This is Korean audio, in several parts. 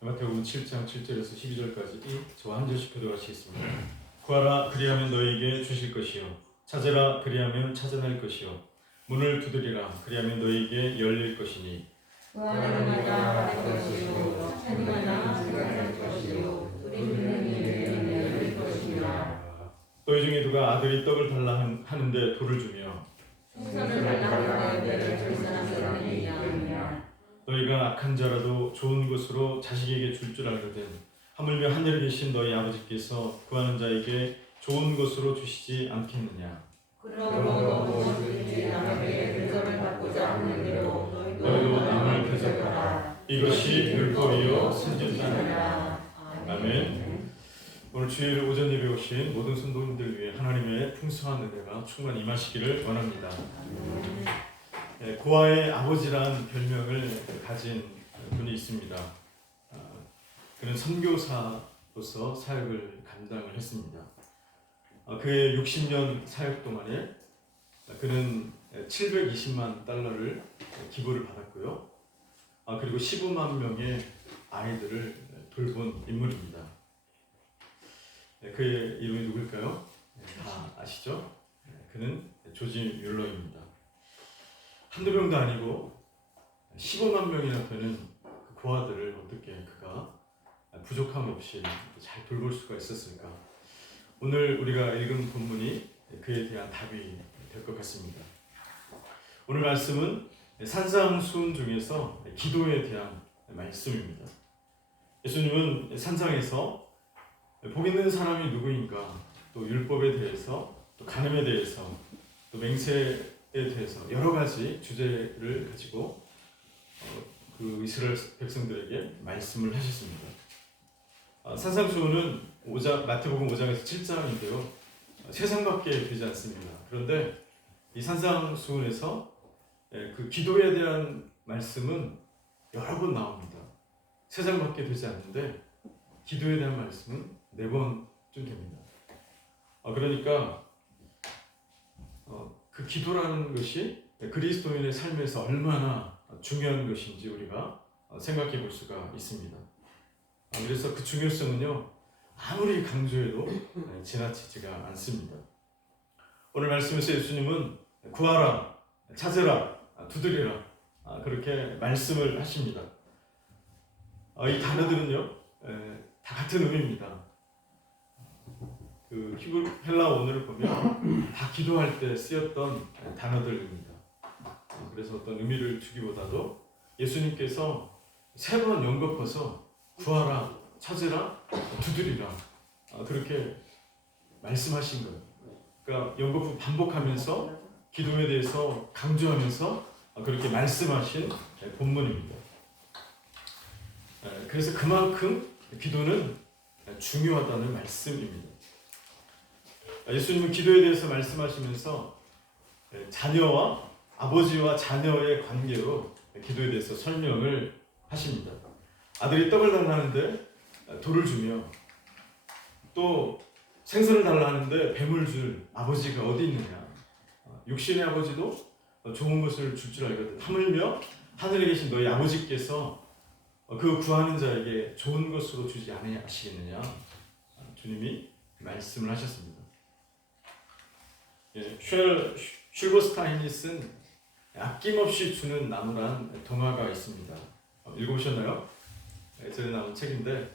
마태복음 7장 7절에서 12절까지 저와 한 절씩 교독하시겠습니다. 구하라 그리하면 너희에게 주실 것이요 찾으라 그리하면 찾아낼 것이요 문을 두드리라 그리하면 너희에게 열릴 것이니 구하는 이마다 받을 것이요 찾는 이마다 찾아낼 것이요 두드리는 이에게 열릴 것이니라. 너희 중에 누가 아들이 떡을 달라 하는데 돌을 주며 생선을 달라 하는데 줄 사람이 있느냐. 너희가 악한 자라도 좋은 것으로 자식에게 줄 줄 알거든 하물며 하늘에 계신 너희 아버지께서 구하는 자에게 좋은 것으로 주시지 않겠느냐. 그러므로 무엇이든지 남에게 대접을 받고자 하는 대로 너희도 남을 대접하라. 이것이 율법이요 선지자니라. 아멘. 오늘 주일 오전 예배 오신 모든 성도님들 위해 하나님의 풍성한 은혜가 충만히 임하시기를 원합니다. 고아의 아버지란 별명을 가진 분이 있습니다. 그는 선교사로서 사역을 감당을 했습니다. 그의 60년 사역 동안에 그는 720만 달러를 기부를 받았고요. 그리고 15만 명의 아이들을 돌본 인물입니다. 그의 이름이 누굴까요? 다 아시죠? 그는 조지 뮬러입니다. 한두 명도 아니고 15만 명이나 되는 그 고아들을 어떻게 그가 부족함 없이 잘 돌볼 수가 있었을까? 오늘 우리가 읽은 본문이 그에 대한 답이 될 것 같습니다. 오늘 말씀은 산상수훈 중에서 기도에 대한 말씀입니다. 예수님은 산상에서 복 있는 사람이 누구인가, 또 율법에 대해서, 또 간음에 대해서, 또 맹세에 대해서 여러 가지 주제를 가지고 그 이스라엘 백성들에게 말씀을 하셨습니다. 산상수훈은 마태복음 5장에서 7장인데요. 세상밖에 되지 않습니다. 그런데 이 산상수훈에서 그 기도에 대한 말씀은 여러 번 나옵니다. 세상밖에 되지 않는데 기도에 대한 말씀은 4번쯤 됩니다. 그러니까 그 기도라는 것이 그리스도인의 삶에서 얼마나 중요한 것인지 우리가 생각해 볼 수가 있습니다. 그래서 그 중요성은요, 아무리 강조해도 지나치지가 않습니다. 오늘 말씀에서 예수님은 구하라, 찾으라, 두드리라 그렇게 말씀을 하십니다. 이 단어들은요 다 같은 의미입니다. 그 히브리 헬라 원어를 보면 다 기도할 때 쓰였던 단어들입니다. 그래서 어떤 의미를 주기보다도 예수님께서 3번 연거쳐서 구하라, 찾으라, 두드리라 그렇게 말씀하신 거예요. 그러니까 연거푸 반복하면서 기도에 대해서 강조하면서 그렇게 말씀하신 본문입니다. 그래서 그만큼 기도는 중요하다는 말씀입니다. 예수님은 기도에 대해서 말씀하시면서 자녀와 아버지와 자녀의 관계로 기도에 대해서 설명을 하십니다. 아들이 떡을 달라 하는데 돌을 주며 또 생선을 달라 하는데 뱀을 줄 아버지가 어디 있느냐. 육신의 아버지도 좋은 것을 줄 줄 알거든. 하물며 하늘에 계신 너희 아버지께서 그 구하는 자에게 좋은 것으로 주지 않으시겠느냐. 주님이 말씀을 하셨습니다. 슐버스타인이 쓴 아낌없이 주는 나무란 동화가 있습니다. 읽어보셨나요? 예전에 나온 책인데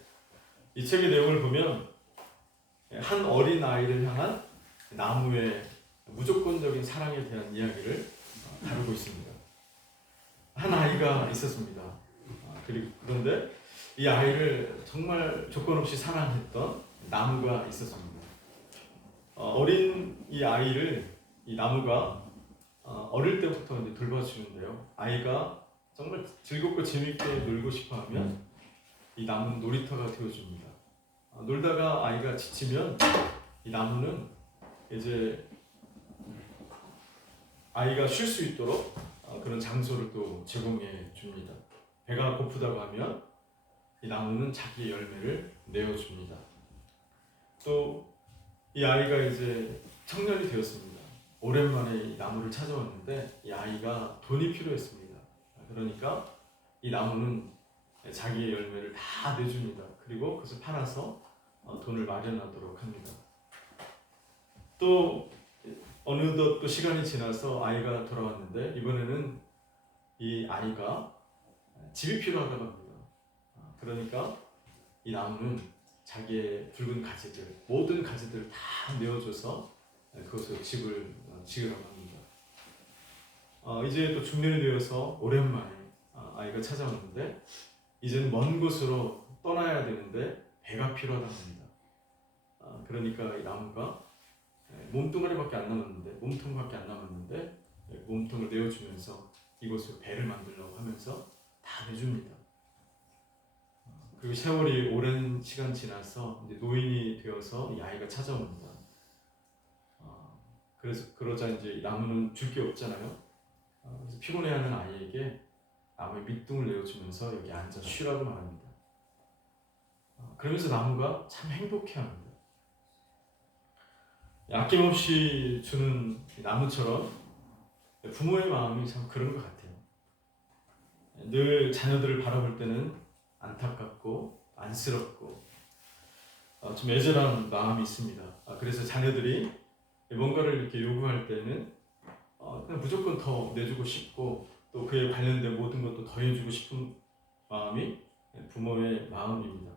이 책의 내용을 보면 한 어린 아이를 향한 나무의 무조건적인 사랑에 대한 이야기를 다루고 있습니다. 한 아이가 있었습니다. 그런데 이 아이를 정말 조건 없이 사랑했던 나무가 있었습니다. 어린 이 아이를 이 나무가 어릴 때부터 이제 돌봐주는데요. 아이가 정말 즐겁고 재밌게 놀고 싶어하면 이 나무는 놀이터가 되어줍니다. 놀다가 아이가 지치면 이 나무는 이제 아이가 쉴 수 있도록 그런 장소를 또 제공해 줍니다. 배가 고프다고 하면 이 나무는 자기의 열매를 내어줍니다. 또 이 아이가 이제 청년이 되었습니다. 오랜만에 이 나무를 찾아왔는데 이 아이가 돈이 필요했습니다. 그러니까 이 나무는 자기의 열매를 다 내줍니다. 그리고 그것을 팔아서 돈을 마련하도록 합니다. 또 어느덧 또 시간이 지나서 아이가 돌아왔는데 이번에는 이 아이가 집이 필요하다고 합니다. 그러니까 이 나무는 자기의 붉은 가지들, 모든 가지들을 다 내어줘서 그것으로 집을 지으라고 합니다. 이제 또 중년이 되어서 오랜만에 아이가 찾아왔는데 이제는 먼 곳으로 떠나야 되는데 배가 필요하다고 합니다. 그러니까 이 나무가 몸뚱아리밖에 안 남았는데, 몸통밖에 안 남았는데 몸통을 내어주면서 이곳으로 배를 만들려고 하면서 다 내줍니다. 그리고 세월이 오랜 시간 지나서 이제 노인이 되어서 이 아이가 찾아옵니다. 그러자 이제 나무는 줄 게 없잖아요. 그래서 피곤해하는 아이에게 나무의 밑둥을 내어주면서 여기 앉아 쉬라고 말합니다. 그러면서 나무가 참 행복해합니다. 아낌없이 주는 나무처럼 부모의 마음이 참 그런 것 같아요. 늘 자녀들을 바라볼 때는 안타깝고 안쓰럽고 좀 애절한 마음이 있습니다. 그래서 자녀들이 뭔가를 이렇게 요구할 때는 그냥 무조건 더 내주고 싶고 또 그에 관련된 모든 것도 더 해주고 싶은 마음이 부모의 마음입니다.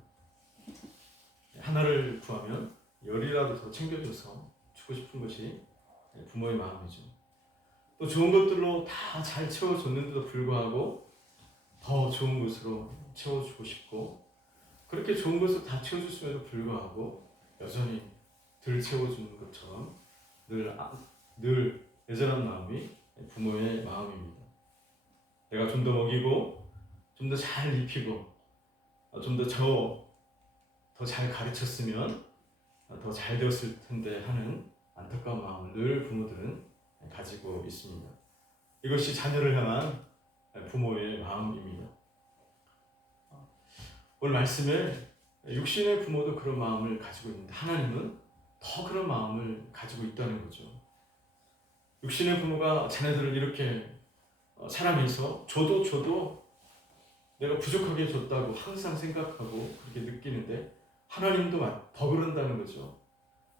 하나를 구하면 열이라도 더 챙겨줘서 주고 싶은 것이 부모의 마음이죠. 또 좋은 것들로 다 잘 채워줬는데도 불구하고 더 좋은 것으로 채워주고 싶고 그렇게 좋은 것을 다 채워줬음에도 불구하고 여전히 덜 채워주는 것처럼 늘 애절한 마음이 부모의 마음입니다. 내가 좀 더 먹이고 좀 더 잘 입히고 좀 더 잘 가르쳤으면 더 잘 되었을 텐데 하는 안타까운 마음을 늘 부모들은 가지고 있습니다. 이것이 자녀를 향한 부모의 마음입니다. 오늘 말씀에 육신의 부모도 그런 마음을 가지고 있는데 하나님은 더 그런 마음을 가지고 있다는 거죠. 육신의 부모가 자녀들을 이렇게 사랑해서 줘도 내가 부족하게 줬다고 항상 생각하고 그렇게 느끼는데 하나님도 더 그런다는 거죠.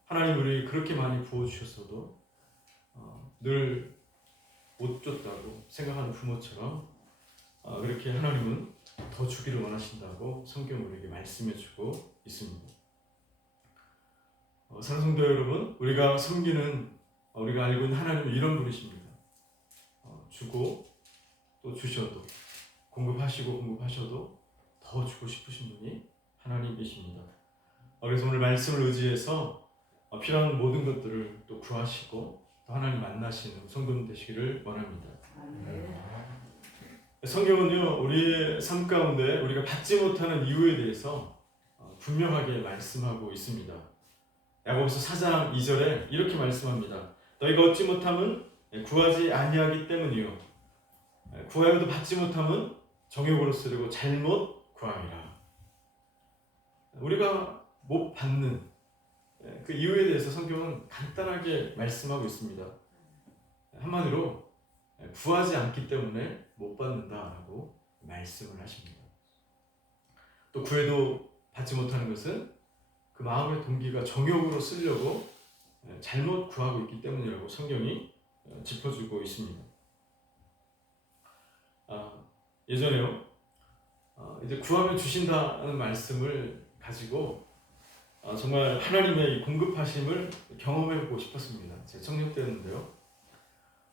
하나님 우리 그렇게 많이 부어주셨어도 늘 못 줬다고 생각하는 부모처럼 그렇게 하나님은 더 주기를 원하신다고 성경 우리에게 말씀해주고 있습니다. 사랑하는 성도 여러분, 우리가 섬기는 우리가 알고 있는 하나님은 이런 분이십니다. 주고 또 주셔도 공급하셔도 더 주고 싶으신 분이 하나님이십니다. 그래서 오늘 말씀을 의지해서 필요한 모든 것들을 또 구하시고 또 하나님 만나시는 성도님 되시기를 원합니다. 성경은요 우리의 삶 가운데 우리가 받지 못하는 이유에 대해서 분명하게 말씀하고 있습니다. 야고보서 4장 2절에 이렇게 말씀합니다. 너희가 얻지 못함은 구하지 아니하기 때문이요 구하여도 받지 못함은 정욕으로 쓰려고 잘못 구함이라. 우리가 못 받는 그 이유에 대해서 성경은 간단하게 말씀하고 있습니다. 한마디로 구하지 않기 때문에 못 받는다라고 말씀을 하십니다. 또 구해도 받지 못하는 것은 그 마음의 동기가 정욕으로 쓰려고 잘못 구하고 있기 때문이라고 성경이 짚어주고 있습니다. 예전에요 이제 구하면 주신다는 말씀을 가지고 정말 하나님의 이 공급하심을 경험해보고 싶었습니다. 제가 청년 때였는데요.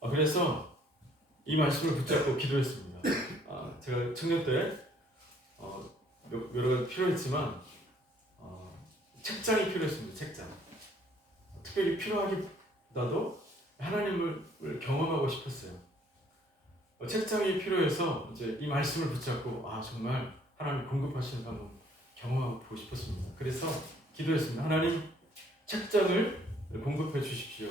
그래서 이 말씀을 붙잡고 기도했습니다. 제가 청년 때 여러 가지 필요했지만 책장이 필요했습니다. 책장. 특별히 필요하기보다도 하나님을 경험하고 싶었어요. 책장이 필요해서 이제 이 말씀을 붙잡고 정말 하나님 공급하시는 거 한번 경험하고 싶었습니다. 그래서 기도했습니다. 하나님 책장을 공급해 주십시오.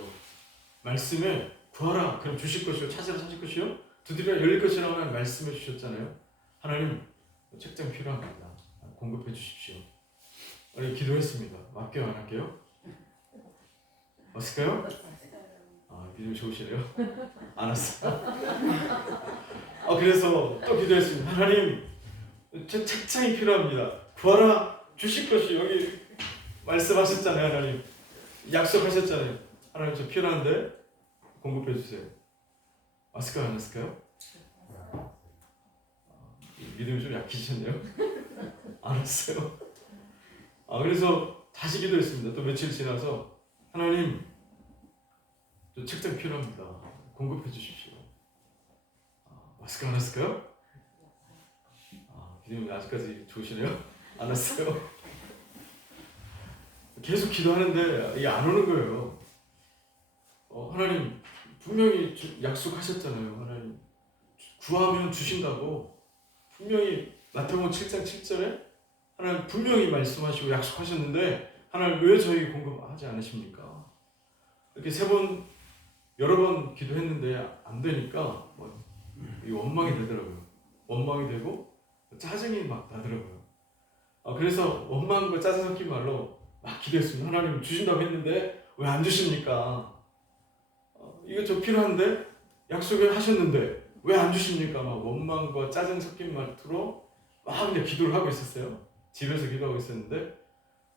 말씀에 구하라 그럼 주실 것이요 찾으라 찾을 것이요 두드리라 열릴 것이라고 하나님 말씀해 주셨잖아요. 하나님 책장 필요합니다. 공급해 주십시오. 기도했습니다. 맡겨요 안 할게요? 왔을까요? 믿음이 좋으시네요. 안 왔어요. 그래서 또 기도했습니다. 하나님 저 책장이 필요합니다. 구하라 주실 것이 여기 말씀하셨잖아요. 하나님 약속하셨잖아요. 하나님 저 필요한데 공급해 주세요. 왔을까요? 안 왔을까요? 믿음이 좀 약해지셨네요. 안 왔어요. 그래서 다시 기도했습니다. 또 며칠 지나서 하나님 저 책장 필요합니다. 공급해 주십시오. 왔을까요? 안 왔을까요? 믿음이 아직까지 좋으시네요. 안 왔어요. 계속 기도하는데 이게 안 오는 거예요. 하나님 분명히 약속하셨잖아요. 하나님 구하면 주신다고 분명히 마태복음 7장 7절에 하나님 분명히 말씀하시고 약속하셨는데 하나님 왜 저희 공급하지 않으십니까? 이렇게 여러 번 기도했는데 안 되니까 이 원망이 되더라고요. 원망이 되고 짜증이 막 나더라고요. 그래서 원망과 짜증 섞인 말로 막 기도했습니다. 하나님 주신다고 했는데 왜 안 주십니까? 이거 저 필요한데 약속을 하셨는데 왜 안 주십니까? 막 원망과 짜증 섞인 말투로 막 그냥 기도를 하고 있었어요. 집에서 기도하고 있었는데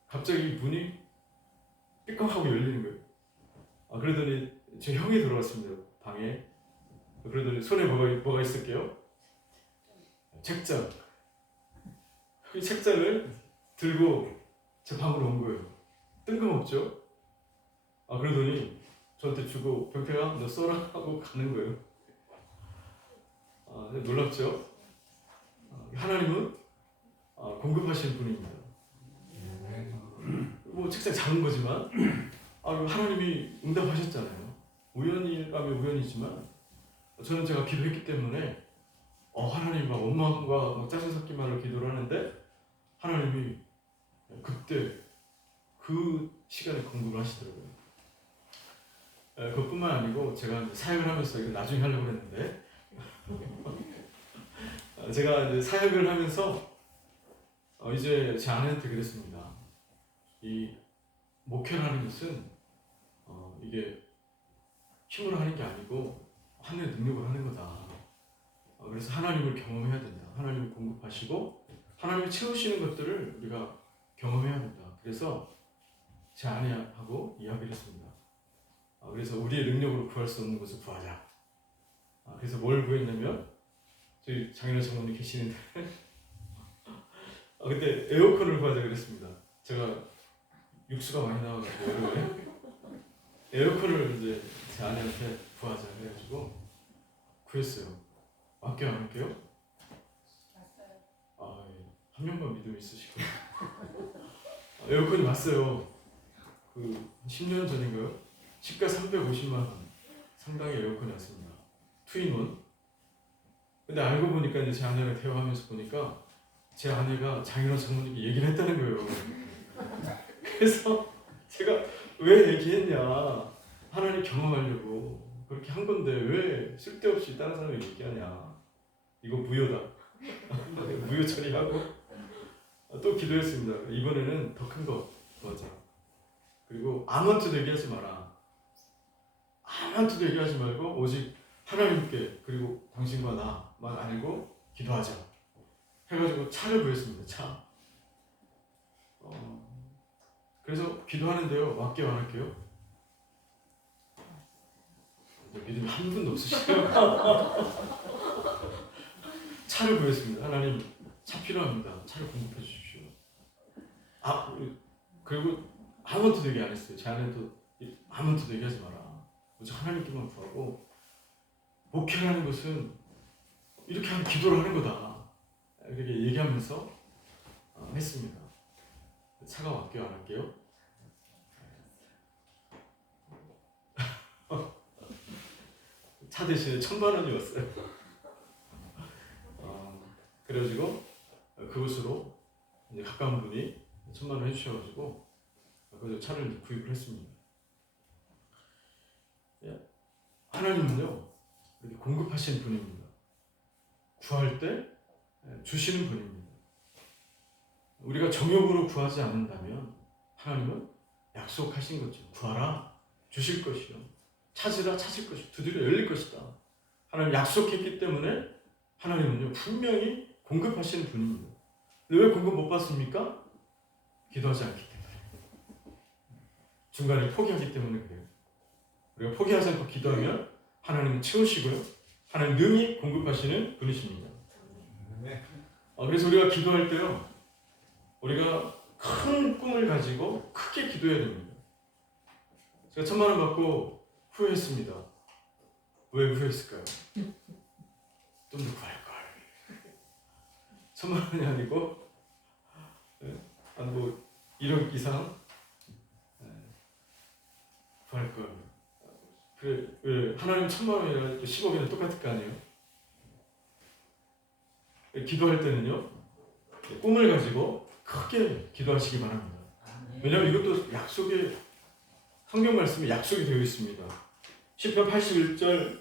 갑자기 문이 삐걱하고 열리는 거예요. 그러더니 제 형이 들어왔습니다. 방에. 그러더니 손에 뭐가 있을게요? 책장. 이 책장을 들고 제 방으로 온 거예요. 뜬금없죠? 그러더니 저한테 주고 병태야 너 써라 하고 가는 거예요. 놀랍죠? 하나님은 공급하시는 분입니다. 뭐 책장 작은 거지만 하나님이 응답하셨잖아요. 우연이라면 우연이지만 저는 제가 기도했기 때문에 하나님과 원망과 짜증 섞인 말로 기도를 하는데 하나님이 그때 그 시간에 공급을 하시더라고요. 그것뿐만 아니고 제가 이제 사역을 하면서 이거 나중에 하려고 했는데 제가 이제 사역을 하면서 이제 제 아내한테 그랬습니다. 이 목회라는 것은 이게 힘으로 하는 게 아니고 하늘의 능력으로 하는 거다. 그래서 하나님을 경험해야 된다. 하나님을 공급하시고 하나님이 채우시는 것들을 우리가 경험해야 된다. 그래서 제 아내하고 이야기를 했습니다. 그래서 우리의 능력으로 구할 수 없는 것을 구하자. 그래서 뭘 구했냐면 저희 장인어 장모님 계시는데 그때 에어컨을 구하자 그랬습니다. 제가 육수가 많이 나와가지고 여름에 에어컨을 이제 제 아내한테 구하자 해가지고 구했어요. 맞게요, 안 할게요? 한 명만 믿음이 있으시고 에어컨이 왔어요. 그 10년 전인가요? 시가 350만 원 상당의 에어컨이 왔습니다. 투인원. 근데 알고 보니까 이제 제 아내랑 대화하면서 보니까 제 아내가 장인어 장모님께 얘기를 했다는 거예요. 그래서 제가 왜 얘기했냐? 하나님 경험하려고 그렇게 한 건데 왜 쓸데없이 다른 사람이 얘기하냐? 이거 무효다. 무효 처리하고 또 기도했습니다. 이번에는 더 큰 거 구하자. 그리고 아무한테도 얘기하지 마라. 아무한테도 얘기하지 말고 오직 하나님께 그리고 당신과 나만 알고 기도하자. 해가지고 차를 구했습니다. 차. 그래서 기도하는데요. 맞게 안 할게요. 믿음이 한 분도 없으시죠? 차를 구했습니다. 하나님 차 필요합니다. 차를 공급해 주십시오. 그리고 아무한테도 얘기 안 했어요. 제 아내도 아무한테도 얘기하지 마라. 오직 하나님께만 구하고 목회라는 것은 이렇게 하는 기도를 하는 거다. 이렇게 얘기하면서 했습니다. 차가 왔게요, 안 할게요? 차 대신에 1,000만 원이 왔어요. 그래가지고 그곳으로 이제 가까운 분이 1,000만 원 해주셔가지고 거기서 차를 구입을 했습니다. 하나님은요 이렇게 공급하시는 분입니다. 구할 때 주시는 분입니다. 우리가 정욕으로 구하지 않는다면 하나님은 약속하신 것처럼 구하라 주실 것이요 찾으라 찾을 것이요 두드려 열릴 것이다. 하나님 약속했기 때문에 하나님은요 분명히 공급하시는 분입니다. 근데 왜 공급 못 받습니까? 기도하지 않기 때문에. 중간에 포기하기 때문에 그래요. 우리가 포기하지 않고 기도하면 하나님은 채우시고요. 하나님 능히 공급하시는 분이십니다. 그래서 우리가 기도할 때요, 우리가 큰 꿈을 가지고 크게 기도해야 됩니다. 제가 1,000만 원 받고 후회했습니다. 왜 후회했을까요? 좀 더 구할걸. 1,000만 원이 아니고 한 뭐 1억 이상 구할걸. 그래, 왜 하나님 1,000만 원이나 10억이나 똑같을 거 아니에요? 기도할 때는요, 꿈을 가지고 크게 기도하시기 바랍니다. 왜냐하면 이것도 약속의, 성경 말씀에 약속이 되어 있습니다. 시편 81절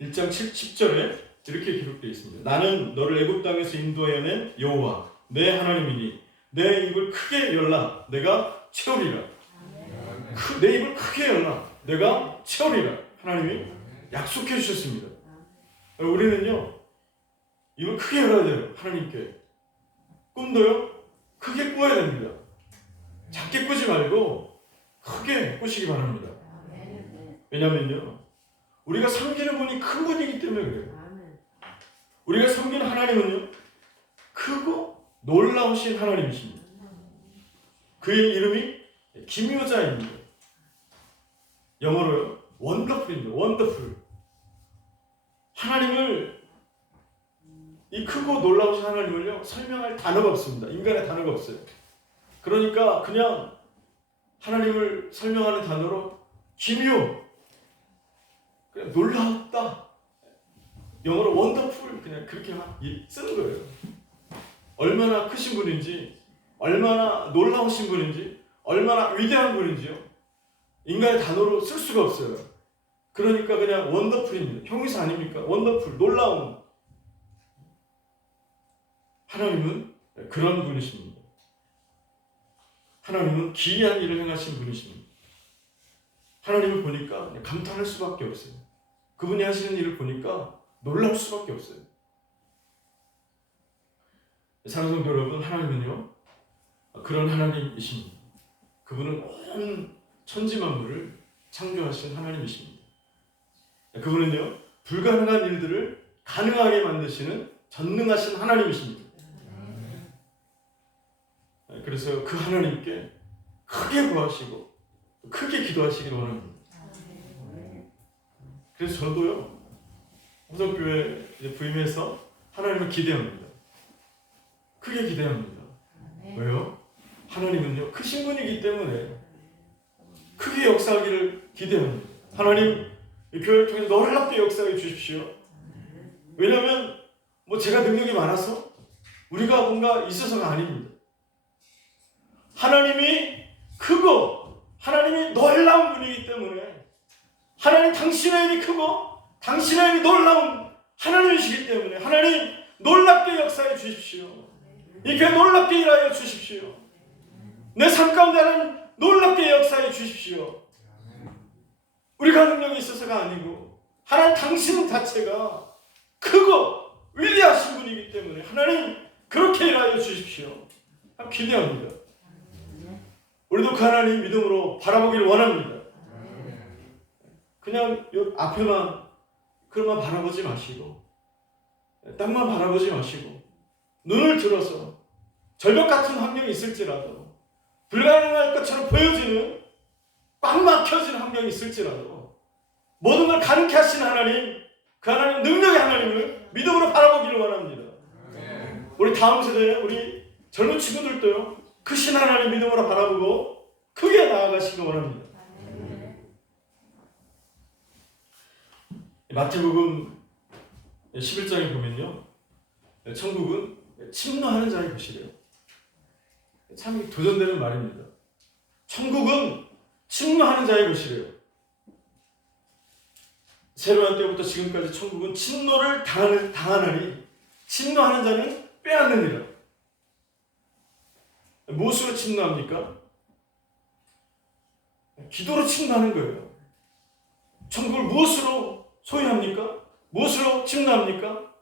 1장 10절에 이렇게 기록되어 있습니다. 나는 너를 애굽 땅에서 인도하여 낸 여호와 내 하나님이니 내 입을 크게 열라 내가 채우리라. 내 입을 크게 열라 내가 채우리라. 하나님이 약속해 주셨습니다. 우리는요, 입을 크게 열어야 돼요. 하나님께. 꿈도요, 크게 꾸어야 됩니다. 작게 꾸지 말고 크게 꾸시기 바랍니다. 왜냐면요, 우리가 섬기는 분이 큰 분이기 때문에 그래요. 우리가 섬기는 하나님은요, 크고 놀라우신 하나님이십니다. 그의 이름이 기묘자입니다. 영어로요, 원더풀입니다. 원더풀. 하나님을, 이 크고 놀라우신 하나님을요, 설명할 단어가 없습니다. 인간의 단어가 없어요. 그러니까 그냥 하나님을 설명하는 단어로 기묘, 그냥 놀라웠다, 영어로 원더풀, 그냥 그렇게 쓰는 거예요. 얼마나 크신 분인지, 얼마나 놀라우신 분인지, 얼마나 위대한 분인지요, 인간의 단어로 쓸 수가 없어요. 그러니까 그냥 원더풀입니다. 형용사 아닙니까? 원더풀, 놀라운. 하나님은 그런 분이십니다. 하나님은 기이한 일을 행하신 분이십니다. 하나님을 보니까 감탄할 수밖에 없어요. 그분이 하시는 일을 보니까 놀랄 수밖에 없어요. 사랑하는 성도 여러분, 하나님은요, 그런 하나님이십니다. 그분은 온 천지 만물을 창조하신 하나님이십니다. 그분은요, 불가능한 일들을 가능하게 만드시는 전능하신 하나님이십니다. 그래서 그 하나님께 크게 구하시고 크게 기도하시기를 원합니다. 그래서 저도요, 호성교회 부임해서 하나님을 기대합니다. 크게 기대합니다. 왜요? 하나님은요, 크신 분이기 때문에 크게 역사하기를 기대합니다. 하나님, 이 교회를 통해서 놀랍게 역사해 주십시오. 왜냐하면 뭐 제가 능력이 많아서 우리가 뭔가 있어서가 아닙니다. 하나님이 크고 하나님이 놀라운 분이기 때문에, 하나님 당신의 일이 크고 당신의 일이 놀라운 하나님이시기 때문에 하나님 놀랍게 역사해 주십시오. 이 교회 놀랍게 일하여 주십시오. 내 삶 가운데 하나님 놀랍게 역사해 주십시오. 우리가 능력이 있어서가 아니고 하나님 당신 자체가 크고 위대하신 분이기 때문에 하나님 그렇게 일하여 주십시오. 기대합니다. 우리도 그 하나님 믿음으로 바라보기를 원합니다. 그냥 앞에만 그것만 바라보지 마시고, 땅만 바라보지 마시고, 눈을 들어서 절벽 같은 환경이 있을지라도, 불가능할 것처럼 보여지는 꽉 막혀진 환경이 있을지라도 모든 걸 가능케 하시는 하나님, 그 하나님 능력의 하나님을 믿음으로 바라보기를 원합니다. 우리 다음 세대, 우리 젊은 친구들도요, 크신 하나님 믿음으로 바라보고 크게 나아가시길 원합니다. 마태복음 11장에 보면요, 천국은 침노하는 자의 것이래요. 참 도전되는 말입니다. 천국은 침노하는 자의 것이래요. 세로한 때부터 지금까지 천국은 침노를 당하느니 침노하는 자는 빼앗느니라. 무엇으로 침노합니까? 기도로 침노하는 거예요. 천국을 무엇으로 소유합니까? 무엇으로 침노합니까?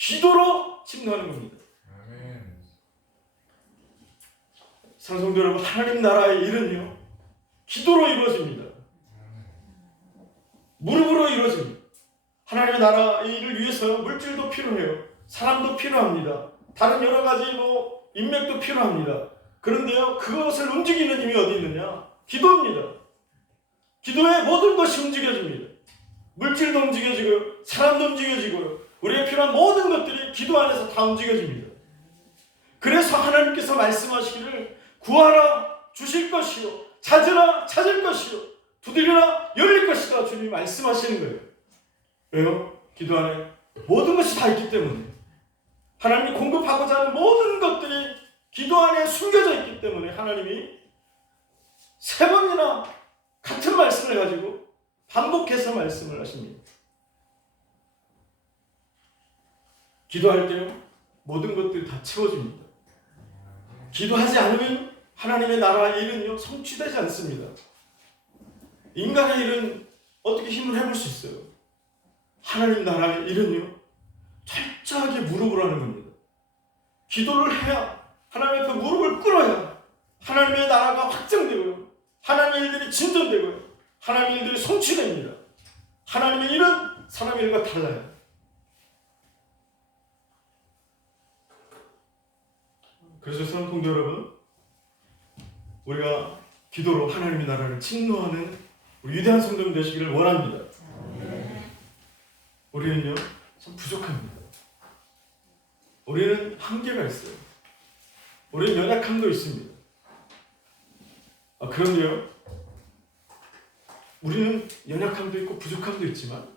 기도로 침노하는 겁니다. 사랑성도 여러분, 하나님 나라의 일은요 기도로 이루어집니다. 무릎으로 이루어집니다. 하나님의 나라의 일을 위해서 물질도 필요해요. 사람도 필요합니다. 다른 여러 가지 인맥도 필요합니다. 그런데요, 그것을 움직이는 힘이 어디 있느냐? 기도입니다. 기도에 모든 것이 움직여집니다. 물질도 움직여지고요, 사람도 움직여지고요, 우리의 필요한 모든 것들이 기도 안에서 다 움직여집니다. 그래서 하나님께서 말씀하시기를 구하라 주실 것이요, 찾으라 찾을 것이요, 두드리라 열릴 것이다 주님이 말씀하시는 거예요. 왜요? 기도 안에 모든 것이 다 있기 때문에, 하나님이 공급하고자 하는 모든 것들이 기도 안에 숨겨져 있기 때문에 하나님이 3번이나 같은 말씀을 가지고 반복해서 말씀을 하십니다. 기도할 때요 모든 것들이 다 채워집니다. 기도하지 않으면 하나님의 나라의 일은요 성취되지 않습니다. 인간의 일은 어떻게 힘을 해볼 수 있어요? 하나님 나라의 일은요 철저하게 무릎을 하는 겁니다. 기도를 해야, 하나님 앞에 무릎을 꿇어야 하나님의 나라가 확장되고요, 하나님의 일들이 진전되고요, 하나님의 일들이 성취됩니다. 하나님의 일은 사람의 일과 달라요. 그래서 사랑하는 성도 여러분, 우리가 기도로 하나님의 나라를 침노하는 우리 위대한 성도님 되시기를 원합니다. 우리는요 참 부족합니다. 우리는 한계가 있어요. 우리는 연약함도 있습니다. 그런데요, 우리는 연약함도 있고 부족함도 있지만,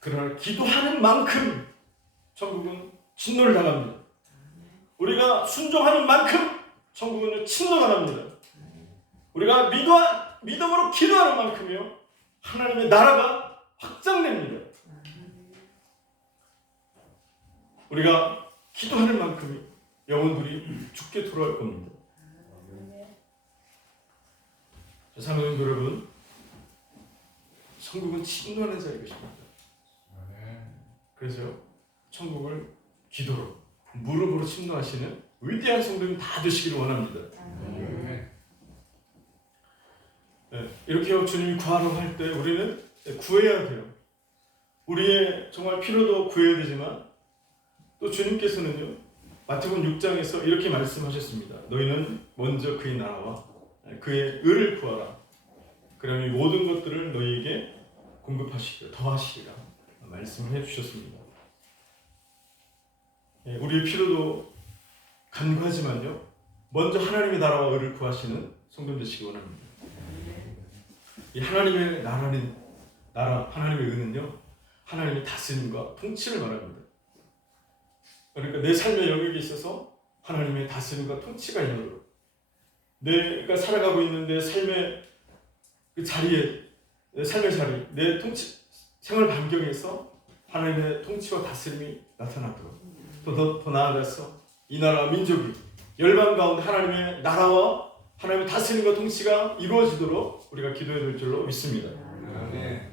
그러나 기도하는 만큼 천국은 진노를 당합니다. 우리가 순종하는 만큼 천국은 침노당합니다. 우리가 믿음으로 기도하는 만큼요 하나님의 나라가 확장됩니다. 우리가 기도하는 만큼이 영혼들이 죽게 돌아갈 겁니다. 사랑하는 여러분, 천국은 침노하는 자의 것입니다. 그래서 천국을 기도로, 무릎으로 침노하시는 위대한 성도님 다 되시기를 원합니다. 이렇게 주님이 구하라고 할 때 우리는 구해야 돼요. 우리의 정말 필요도 구해야 되지만, 또 주님께서는요 마태복음 6장에서 이렇게 말씀하셨습니다. 너희는 먼저 그의 나라와 그의 의를 구하라. 그러면 모든 것들을 너희에게 공급하시리라, 더하시리라 말씀을 해주셨습니다. 우리의 필요도 간구하지만요 먼저 하나님의 나라와 의를 구하시는 성도 되시기 원합니다. 이 하나님의 나라, 하나님의 의는요 하나님의 다스림과 통치를 말합니다. 그러니까 내 삶의 영역에 있어서 하나님의 다스림과 통치가 있도록, 내가 살아가고 있는 내 삶의 그 자리에, 내 삶의 자리, 내 통치 생활 반경에서 하나님의 통치와 다스림이 나타나도록, 또 더 나아가서 이 나라 민족이 열방 가운데 하나님의 나라와 하나님의 다스림과 통치가 이루어지도록 우리가 기도해야 될 줄로 믿습니다.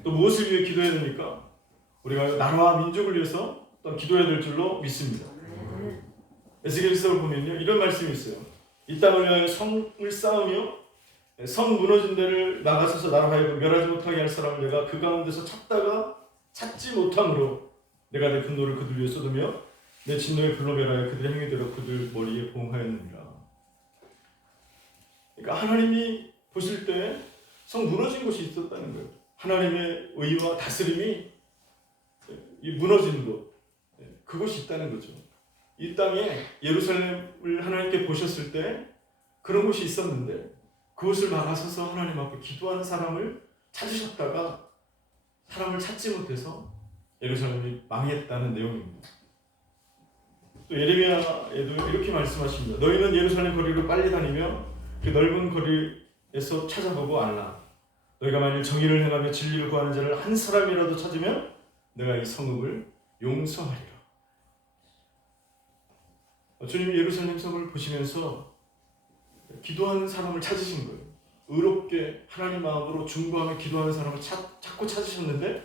또 무엇을 위해 기도해야 됩니까? 우리가 나라와 민족을 위해서 또 기도해야 될 줄로 믿습니다. 에스겔서를 보면요 이런 말씀이 있어요. 이 땅을 위하여 성을 쌓으며 성 무너진 데를 나가서서 나로 하여금 멸하지 못하게 할 사람을 내가 그 가운데서 찾다가 찾지 못함으로 내가 내 분노를 그들 위에 쏟으며 내 진노의 불로 멸하여 그들의 행위대로 그들 머리에 보응하였느니라. 그러니까 하나님이 보실 때 성 무너진 곳이 있었다는 거예요. 하나님의 의와 다스림이 무너진 곳, 그곳이 있다는 거죠. 이 땅에 예루살렘을 하나님께 보셨을 때 그런 곳이 있었는데, 그곳을 나가서서 하나님 앞에 기도하는 사람을 찾으셨다가 사람을 찾지 못해서 예루살렘이 망했다는 내용입니다. 또 예레미야에도 이렇게 말씀하십니다. 너희는 예루살렘 거리로 빨리 다니며 그 넓은 거리에서 찾아보고 알라. 너희가 만일 정의를 행하며 진리를 구하는 자를 한 사람이라도 찾으면 내가 이 성읍을 용서하리라. 주님이 예루살렘 성을 보시면서 기도하는 사람을 찾으신 거예요. 의롭게 하나님 마음으로 중보하며 기도하는 사람을 찾고 찾으셨는데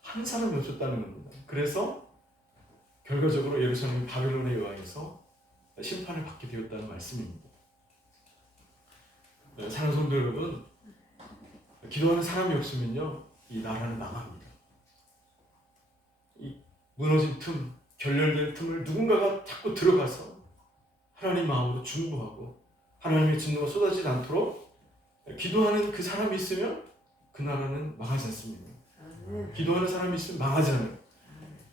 한 사람이 없었다는 겁니다. 그래서 결과적으로 예루살렘이 바벨론에 의하여서 심판을 받게 되었다는 말씀입니다. 사랑하는 성도 여러분, 기도하는 사람이 없으면요, 이 나라는 망합니다. 이 무너진 틈, 결렬된 틈을 누군가가 자꾸 들어가서 하나님 마음으로 중보하고 하나님의 진노가 쏟아지지 않도록 기도하는 그 사람이 있으면 그 나라는 망하지 않습니다. 기도하는 사람이 있으면 망하지 않아요.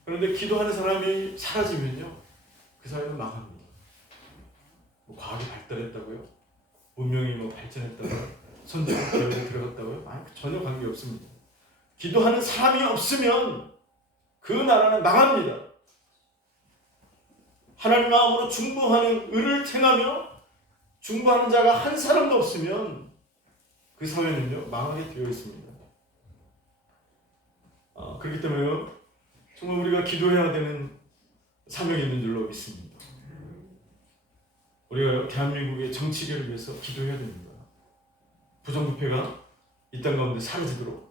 그런데 기도하는 사람이 사라지면요, 그 사람은 망합니다. 뭐 과학이 발달했다고요? 문명이 뭐 발전했다고요? 선지가 기업에 들어갔다고요? 아니, 전혀 관계 없습니다. 기도하는 사람이 없으면 그 나라는 망합니다. 하나님 마음으로 중보하는 의를 행하며 중보하는 자가 한 사람도 없으면 그 사회는요, 망하게 되어 있습니다. 그렇기 때문에 정말 우리가 기도해야 되는 사명이 있는 줄로 믿습니다. 우리가 대한민국의 정치계를 위해서 기도해야 됩니다. 부정부패가 이 땅 가운데 사라지도록,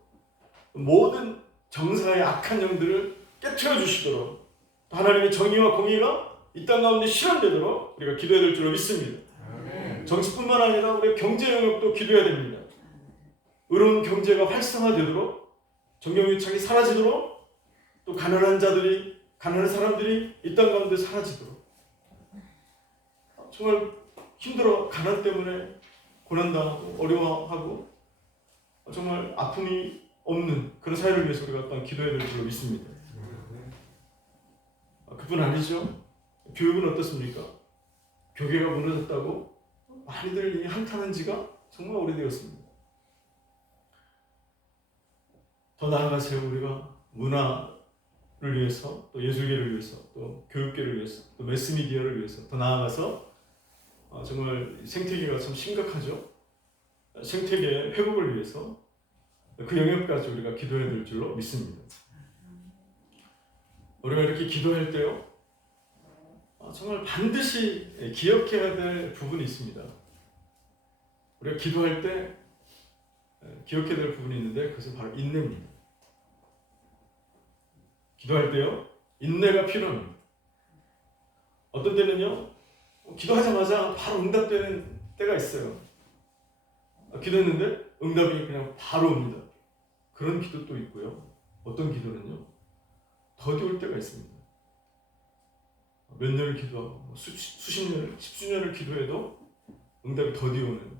모든 정사의 악한 영들을 깨트려 주시도록, 하나님의 정의와 공의가 이 땅 가운데 실현되도록 우리가 기도해야 될 줄로 믿습니다. 정치뿐만 아니라 우리 경제 영역도 기도해야 됩니다. 의로운 경제가 활성화되도록, 정경유착이 사라지도록, 또 가난한 사람들이 이 땅 가운데 사라지도록. 정말 힘들어, 가난 때문에 고난당하고 어려워하고 정말 아픔이 없는 그런 사회를 위해서 우리가 또한 기도해야 될 줄로 믿습니다. 그뿐 아니죠. 교육은 어떻습니까? 교계가 무너졌다고 많이들 한탄한 지가 정말 오래되었습니다. 더 나아가서 우리가 문화를 위해서, 또 예술계를 위해서, 또 교육계를 위해서, 또 매스미디어를 위해서, 더 나아가서 정말 생태계가 참 심각하죠. 생태계 회복을 위해서 그 영역까지 우리가 기도해야 될 줄로 믿습니다. 우리가 이렇게 기도할 때요, 정말 반드시 기억해야 될 부분이 있습니다. 우리가 기도할 때 기억해야 될 부분이 있는데 그것은 바로 인내입니다. 기도할 때요, 인내가 필요합니다. 어떤 때는요, 기도하자마자 바로 응답되는 때가 있어요. 기도했는데 응답이 그냥 바로 옵니다. 그런 기도도 있고요. 어떤 기도는요, 더디올 때가 있습니다. 몇 년을 기도하고 수십 년을, 십수년을 기도해도 응답이 더디오는,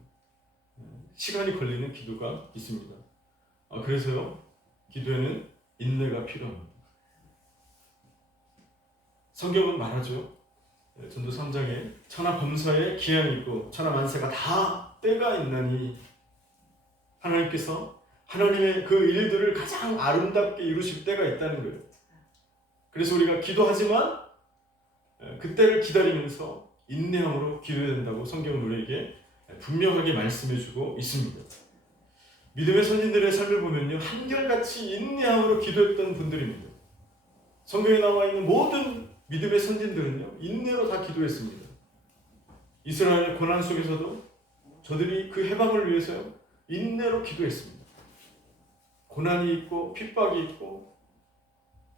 시간이 걸리는 기도가 있습니다. 그래서요, 기도에는 인내가 필요합니다. 성경은 말하죠. 전도 3장에 천하 범사에 기한이 있고 천하 만세가 다 때가 있나니, 하나님께서 하나님의 그 일들을 가장 아름답게 이루실 때가 있다는 거예요. 그래서 우리가 기도하지만 그 때를 기다리면서 인내함으로 기도해야 된다고 성경은 우리에게 분명하게 말씀해주고 있습니다. 믿음의 선진들의 삶을 보면요, 한결같이 인내함으로 기도했던 분들입니다. 성경에 나와 있는 모든 믿음의 선진들은요, 인내로 다 기도했습니다. 이스라엘 고난 속에서도 저들이 그 해방을 위해서요, 인내로 기도했습니다. 고난이 있고 핍박이 있고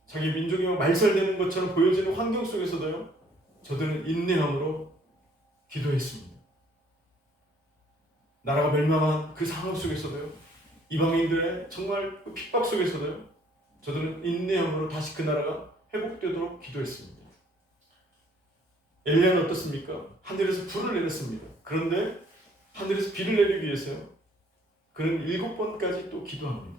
자기 민족이 말살되는 것처럼 보여지는 환경 속에서도요, 저들은 인내함으로 기도했습니다. 나라가 멸망한 그 상황 속에서도요, 이방인들의 정말 그 핍박 속에서도요, 저들은 인내함으로 다시 그 나라가 회복되도록 기도했습니다. 엘리야는 어떻습니까? 하늘에서 불을 내렸습니다. 그런데 하늘에서 비를 내리기 위해서요, 그는 7번까지 또 기도합니다.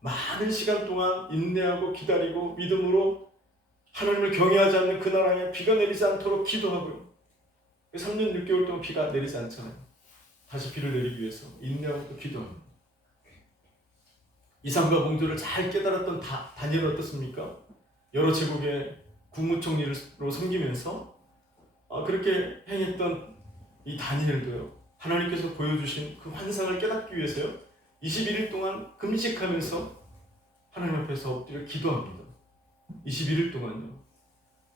많은 시간 동안 인내하고 기다리고 믿음으로 하나님을 경외하지 않는 그 나라에 비가 내리지 않도록 기도하고요. 3년 6개월 동안 비가 내리지 않잖아요. 다시 비를 내리기 위해서 인내하고 또 기도합니다. 이상과 봉조를 잘 깨달았던 다니엘은 어떻습니까? 여러 제국의 국무총리로 섬기면서 그렇게 행했던 이 다니엘도요, 하나님께서 보여주신 그 환상을 깨닫기 위해서요, 21일 동안 금식하면서 하나님 앞에서 엎드려 기도합니다. 21일 동안요.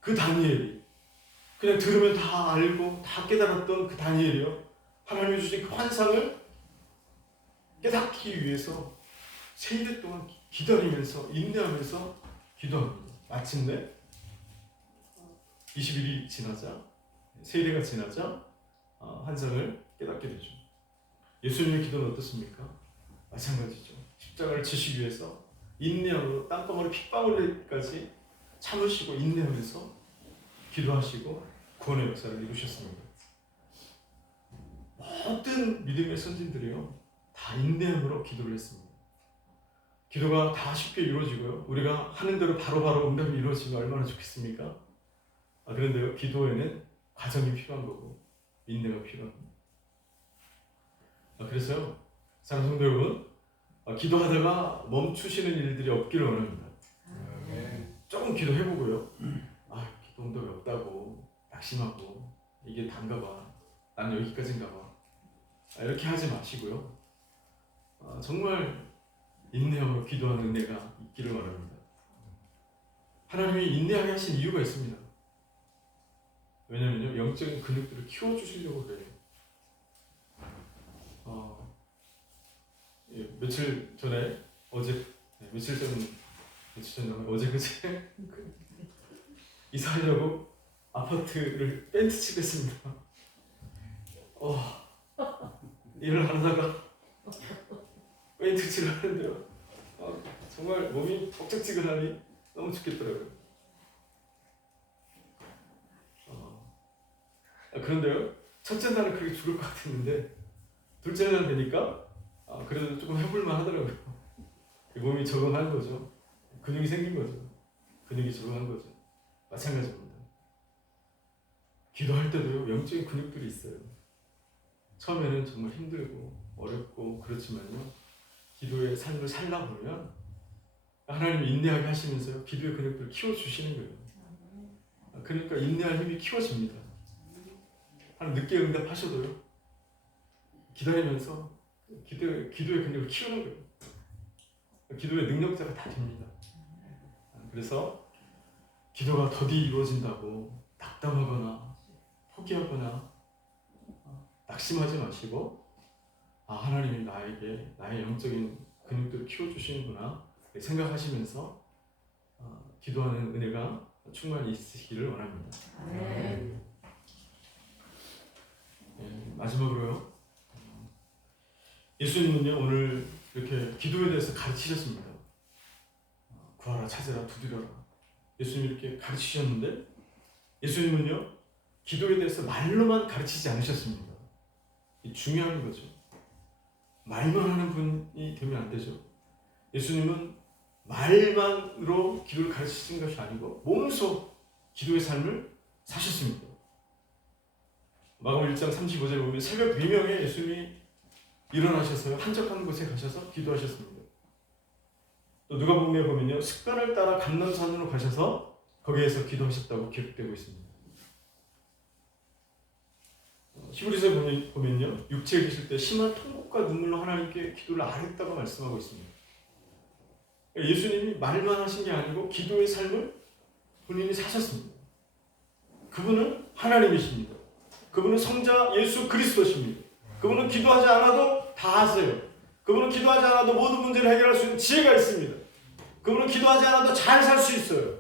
그 다니엘이 그냥 들으면 다 알고 다 깨달았던 그 다니엘이요, 하나님이 주신 그 환상을 깨닫기 위해서 3일 동안 기다리면서 인내하면서 기도합니다. 마침내 20일이 지나자, 세례가 지나자 환상을 깨닫게 되죠. 예수님의 기도는 어떻습니까? 마찬가지죠. 십자가를 지시기 위해서 인내함으로 땀방울의 핏방울까지 참으시고 인내하면서 기도하시고 구원의 역사를 이루셨습니다. 모든 믿음의 선진들이요 다 인내함으로 기도를 했습니다. 기도가 다 쉽게 이루어지고요. 우리가 하는 대로 바로바로 응답이 이루어지면 얼마나 좋겠습니까? 그런데요, 기도에는 과정이 필요한 거고 인내가 필요합니다. 그래서요, 사랑하는 성도 여러분, 기도하다가 멈추시는 일들이 없기를 원합니다. 조금 기도해보고요. 기도 응답이 없다고 낙심하고 이게 단가 봐. 나는 여기까지인가 봐. 이렇게 하지 마시고요. 정말 인내함으로 기도하는 은혜가 있기를 바랍니다. 하나님이 인내하게 하신 이유가 있습니다. 왜냐면요, 영적인 근육들을 키워주시려고 그래요. 며칠 전에 어제 그제 이사하려고 아파트를 펜트칠을 했습니다. 일을 하다가 펜트칠을 하는데요, 정말 몸이 벅적지근하니 너무 죽겠더라고요. 그런데요, 첫째 날은 그렇게 죽을 것 같았는데 둘째 날 되니까 그래도 조금 해볼만 하더라고요. 몸이 적응하는 거죠. 근육이 생긴 거죠. 근육이 적응한 거죠. 마찬가지입니다. 기도할 때도요, 영적인 근육들이 있어요. 처음에는 정말 힘들고 어렵고 그렇지만요, 기도의 삶을 살다 보면 하나님이 인내하게 하시면서요, 기도의 근육들을 키워주시는 거예요. 그러니까 인내할 힘이 키워집니다. 하나님 늦게 응답하셔도요, 기다리면서 기도의 근육을 키우는 거예요. 기도의 능력자가 다 됩니다. 그래서 기도가 더디 이루어진다고 낙담하거나 포기하거나 낙심하지 마시고, 하나님이 나에게 나의 영적인 근육들을 키워주시는구나 생각하시면서 기도하는 은혜가 충만히 있으시기를 원합니다. 마지막으로요, 예수님은요 오늘 이렇게 기도에 대해서 가르치셨습니다. 구하라, 찾으라, 두드려라. 예수님이 이렇게 가르치셨는데, 예수님은요 기도에 대해서 말로만 가르치지 않으셨습니다. 이 중요한 거죠. 말만 하는 분이 되면 안 되죠. 예수님은 말만으로 기도를 가르치신 것이 아니고 몸소 기도의 삶을 사셨습니다. 마가복음 1장 35절에 보면 새벽 4명에 예수님이 일어나셔서요, 한적한 곳에 가셔서 기도하셨습니다. 또 누가복음에 보면요, 습관을 따라 감람산으로 가셔서 거기에서 기도하셨다고 기록되고 있습니다. 히브리서에 보면요, 육체에 계실 때 심한 통곡과 눈물로 하나님께 기도를 아뢰었다고 말씀하고 있습니다. 예수님이 말만 하신 게 아니고 기도의 삶을 본인이 사셨습니다. 그분은 하나님이십니다. 그분은 성자 예수 그리스도십니다. 그분은 기도하지 않아도 다 하세요. 그분은 기도하지 않아도 모든 문제를 해결할 수 있는 지혜가 있습니다. 그분은 기도하지 않아도 잘 살 수 있어요.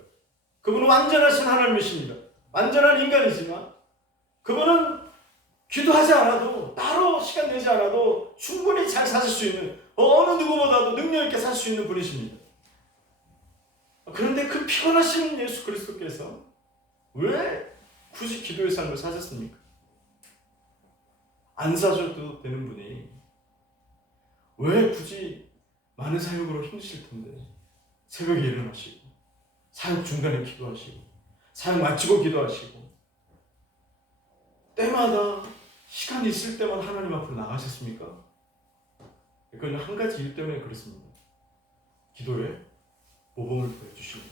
그분은 완전하신 하나님이십니다. 완전한 인간이지만 그분은 기도하지 않아도, 따로 시간 내지 않아도 충분히 잘 사실 수 있는, 어느 누구보다도 능력 있게 살 수 있는 분이십니다. 그런데 그 피곤하신 예수 그리스도께서 왜 굳이 기도의 삶을 사셨습니까? 안 사셔도 되는 분이 왜 굳이 많은 사역으로 힘드실 텐데 새벽에 일어나시고 사역 중간에 기도하시고 사역 마치고 기도하시고 때마다 시간이 있을 때마다 하나님 앞으로 나가셨습니까? 그건 한 가지 일 때문에 그렇습니다. 기도에 모범을 보여주시고,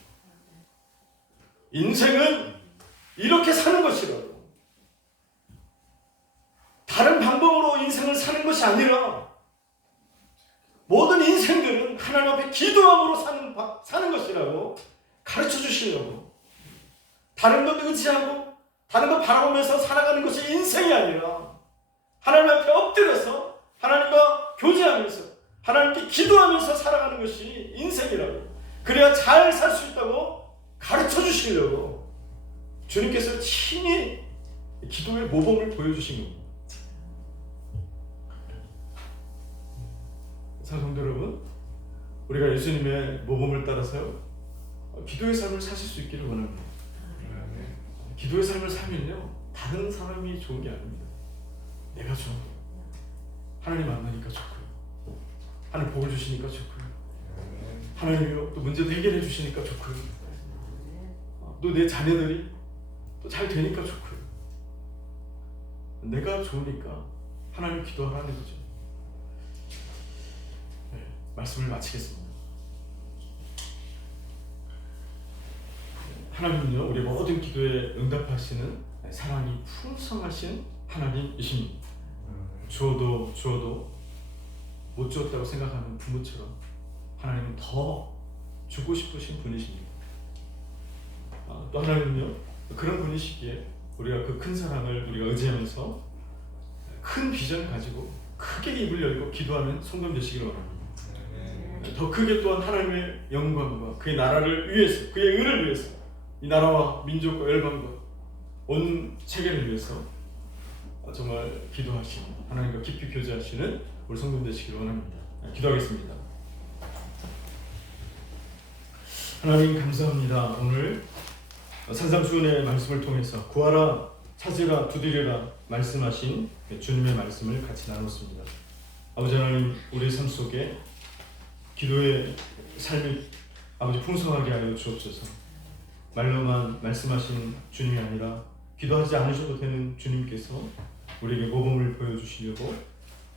인생은 이렇게 사는 것이라고, 다른 방법으로 인생을 사는 것이 아니라 모든 인생들은 하나님 앞에 기도함으로 사는 것이라고 가르쳐 주시려고, 다른 것 의지하고 다른 것 바라보면서 살아가는 것이 인생이 아니라 하나님 앞에 엎드려서 하나님과 교제하면서 하나님께 기도하면서 살아가는 것이 인생이라고, 그래야 잘 살 수 있다고 가르쳐 주시려고 주님께서 친히 기도의 모범을 보여주신 겁니다. 사랑하는 성도 여러분, 우리가 예수님의 모범을 따라서 기도의 삶을 사실 수 있기를 원합니다. 기도의 삶을 살면요, 다른 사람이 좋은 게 아닙니다. 내가 좋은 거예요. 하나님 만나니까 좋고요, 하나님 복을 주시니까 좋고요, 하나님이요 또 문제도 해결해 주시니까 좋고요, 또 내 자녀들이 또 잘 되니까 좋고요. 내가 좋으니까 하나님 기도하라는 거죠. 네, 말씀을 마치겠습니다. 하나님은요, 우리 모든 기도에 응답하시는 사랑이 풍성하신 하나님이십니다. 주어도 못 주었다고 생각하는 부모처럼 하나님은 더 주고 싶으신 분이십니다. 또 하나님은요, 그런 분이시기에 우리가 그 큰 사랑을 우리가 의지하면서 큰 비전을 가지고 크게 입을 열고 기도하는 성도님 되시기를 원합니다. 더 크게 또한 하나님의 영광과 그의 나라를 위해서, 그의 의를 위해서, 이 나라와 민족과 열방과 온 세계를 위해서 정말 기도하시는, 하나님과 깊이 교제하시는 우리 성도님 되시기를 원합니다. 기도하겠습니다. 하나님 감사합니다. 오늘 산상수훈의 말씀을 통해서 구하라, 찾으라, 두드리라 말씀하신 주님의 말씀을 같이 나눴습니다. 아버지 하나님, 우리의 삶 속에 기도의 삶이 아버지 풍성하게 하여 주옵소서. 말로만 말씀하신 주님이 아니라 기도하지 않으셔도 되는 주님께서 우리에게 모범을 보여주시려고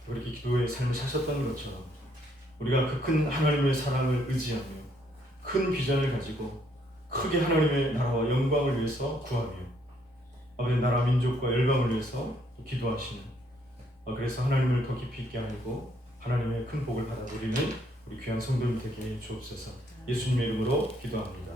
우리에게 기도의 삶을 사셨다는 것처럼 우리가 그 큰 하나님의 사랑을 의지하며 큰 비전을 가지고 크게 하나님의 나라와 영광을 위해서 구하며 아버지 나라 민족과 열방을 위해서 기도하시는, 그래서 하나님을 더 깊이 있게 하고 하나님의 큰 복을 받아 누리는 우리 귀한 성도님 되게 주옵소서. 예수님의 이름으로 기도합니다.